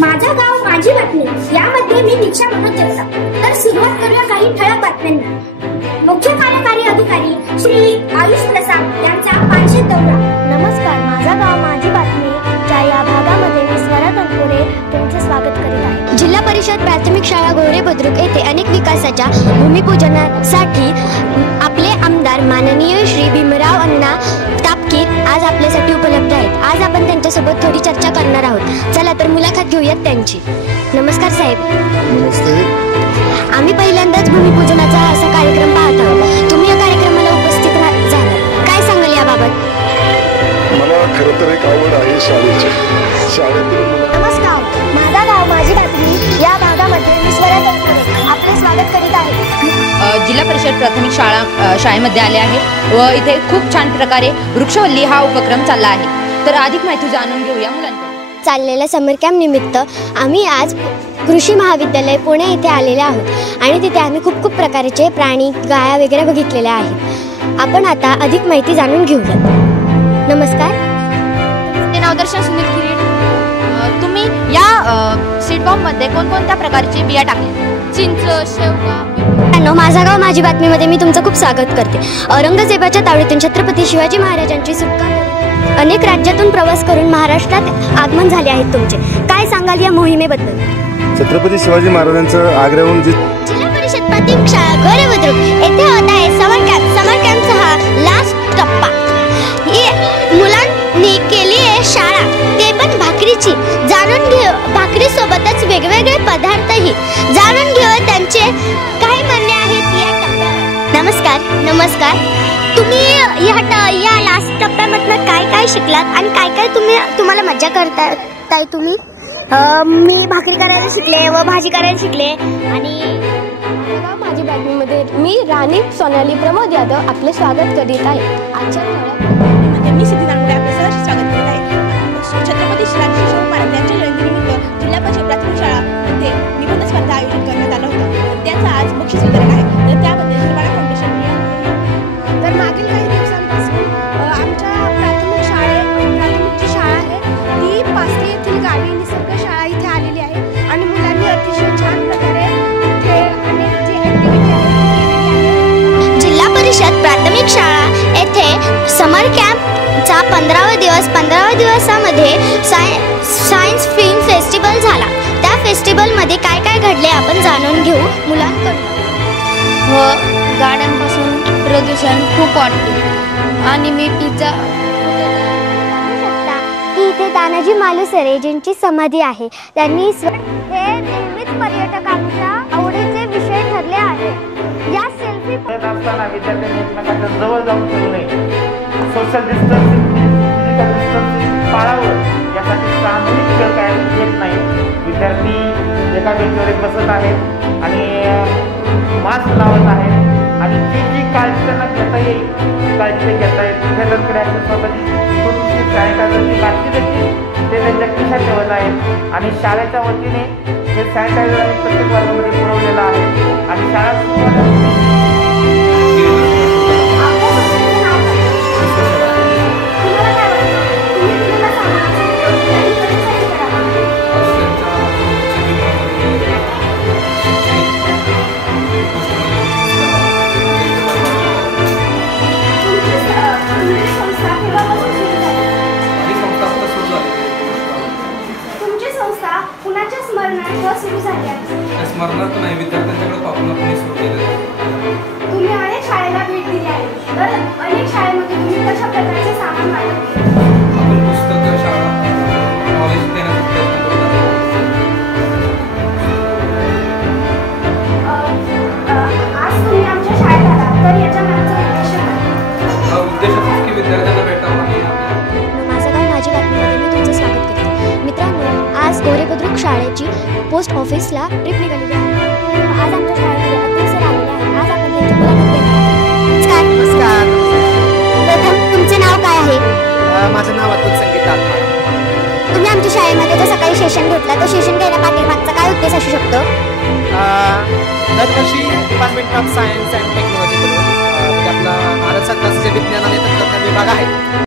माझा गाव माझी बातमी यामध्ये मी दीक्षा मनोज जगताप. तर सुरुवात करूया काही ठळक बातम्यांना. मुख्य कार्यकारी अधिकारी श्री आयुष प्रसाद यांचा पानशेत दौरा. नमस्कार, माझा गाव माझी बातमी च्या या भागामध्ये मी स्वरा तनपुरे तुमचे स्वागत करीत आहे. जिल्हा परिषद प्राथमिक शाळा गोरे बुद्रुक येथे अनेक विकासाच्या भूमिपूजनासाठी आपले आमदार माननीय श्री भीमराव अण्णा तापकीर आज आपल्यासाठी उपलब्ध आहेत. आज आपण त्यांच्यासोबत थोडी चर्चा करणार आहोत. चला तर मुलाखत घेऊयात त्यांची. नमस्कार साहेब. नमस्ते. आम्ही पहिल्यांदाच भूमिपूजनाचा असा कार्यक्रम पाहत आहोत. तुम्ही या कार्यक्रमाला उपस्थित झाला, काय सांगाल याबाबत? मला खरं तर एक आवड आहे शाळेतील. नमस्कार, माझा गाव माझी बातमी या भागामध्ये मी स्वरा तनपुरे आपले स्वागत करीत आहे. जिल्हा परिषद प्राथमिक शाळेमध्ये आले आहे व इथे खूप छान प्रकारे वृक्षवल्ली हा उपक्रम चालला आहे. तर अधिक माहिती जाणून घेऊया मुलांकडून. चाललेल्या समर कॅम्प निमित्त आम्ही आज कृषी महाविद्यालय पुणे येथे आलेले आहोत आणि तिथे आम्ही खूप प्रकारचे प्राणी, गाया वगैरे बघितलेल्या आहेत. आपण आता अधिक माहिती जाणून घेऊया. नमस्कार, ते नाव दर्शन सुनील किरीट. तुम्ही या सीड बॉम्बमध्ये कोणकोणत्या प्रकारचे बिया टाकल्या? चिंच, शेवगा. माझा गाव माझी बातमीमध्ये मी तुमचं खूप स्वागत करते. औरंगजेबाच्या तावडीतून छत्रपती शिवाजी महाराजांची सुटका अनेक राज्यातून प्रवास करून महाराष्ट्रात आगमन झाले आहेत तुमचे. काय सांगाल या मोहिमेबद्दल? छत्रपती शिवाजी महाराजांचं आग्र्याहून जिल्हा परिषद प्राथमिक शाळा गोरे बुद्रुक येथे होत आहे समर कॅम्प. समर कॅम्पचा हा लास्ट टप्पा. मुलांनी केली आहे शाळा, ते पण भाकरीची. जाणून घेऊ भाकरी सोबतच वेगवेगळे पदार्थही जाणून घेऊ त्यांचे काय म्हणणे आहेत या टप्प्यावर. नमस्कार. तुम्ही या लास्ट टप्प्यामधनं काय शिकलात आणि काय तुम्हाला मजा करताय तुम्ही? मी भाकरी करायला शिकले व भाजी करायला शिकले. आणि माझी बातमीमध्ये मी राणी सोनाली प्रमोद यादव आपले स्वागत करीत आहे. आजच्या मी सिद्धी दानगुडे आपले सहर्ष स्वागत करीत आहे. छत्रपती शिवाजी महाराजांच्या जयंतीनिमित्त जिल्हा परिषद प्राथमिक शाळामध्ये निबंध स्पर्धा आयोजित करण्यात आला होता. त्याचा आज बक्षीस वितरण आहे. तर त्याबद्दल निर्माणा फाउंडेशन तर मागील काही दिवसांपासून आमच्या प्राथमिक जी शाळा आहे ती पास्ते येथील गावी निसर्ग शाळा इथे आलेली आहे आणि मुलांनी अतिशय छान प्रकारे इथे अनेक जी ॲक्टिव्हिटी आहे. जिल्हा परिषद प्राथमिक शाळा येथे समर कॅम्पचा 15व्या दिवसामध्ये सायन्स फिल्म फेस्टिवल झाला. त्या फेस्टिवलमध्ये काय घडले आपण जाणून घेऊ मुलांकडून. व गाड्यांपासून प्रदूषण खूप वाढते आणि मी पिझ्झा की इथे तानाजी मालुसरे ज्यांची समाधी आहे त्यांनी हे नेहमीच पर्यटकांच्या आवडीचे विषय ठरले आहे. या सेल्फी असताना विद्यार्थ्यांनी एकमेकांच्या जवळ जाऊन करू नये. सोशल डिस्टन्सिंग, फिजिकल डिस्टन्सिंग पाळावं यासाठी सामूहिक खेळ काय येत नाही. विद्यार्थी एका बेंचवर बसत आहेत आणि मास्क लावत आहेत आणि जी काळजी त्यांना घेता येईल ती काळजी ते घेता येईल. विद्यार्थ्यांकडे स्वतःची छोटीशी सॅनिटायझरची बाटली देखील ते त्यांच्या खिशात ठेवत आहेत आणि शाळेच्या वतीने हे सॅनिटायझर आम्ही प्रत्येक वर्गामध्ये पुरवलेलं आहे आणि शाळा सुरू स्मरणार्थ नाही, विद्यार्थ्यांच्याकडे पाहून आपण सुरू केलं. तुम्ही अनेक शाळेला भेट दिली आहे, तर अनेक शाळेमध्ये तुम्ही कशा प्रकारचे सामान वाटप केले? आपण पुस्तकं, शाळा, नॉलेज देण्याचा प्रयत्न करत आज तुम्ही आमच्या शाळेत आला तर याच्या मागचा उद्देश काय? उद्देश असं की विद्यार्थ्यांना भेटावं आणि माझं गाव माझी बातमीमध्ये मी तुमचं स्वागत करते. मित्रांनो, आज गोरे बुद्रुक शाळेची पोस्ट ऑफिसला ट्रिप निघालेली आहे. आज आमच्या शाळेमध्ये अतिशय सर आलेले आहेत. आज आपण त्यांची मुलाखत घेणार. नमस्कार. प्रथम तुमचे नाव काय आहे? माझं नाव अतुल संगीता. तुम्ही आमच्या शाळेमध्ये जो सकाळी सेशन घेतला तो सेशन घ्यायला पाठीमागचा काय उद्देश असू शकतो? दरवर्षी डिपार्टमेंट ऑफ सायन्स अँड टेक्नॉलॉजीकडून म्हणजे आपला भारत सरकारचे जे विज्ञान आणि तंत्रज्ञान विभाग आहे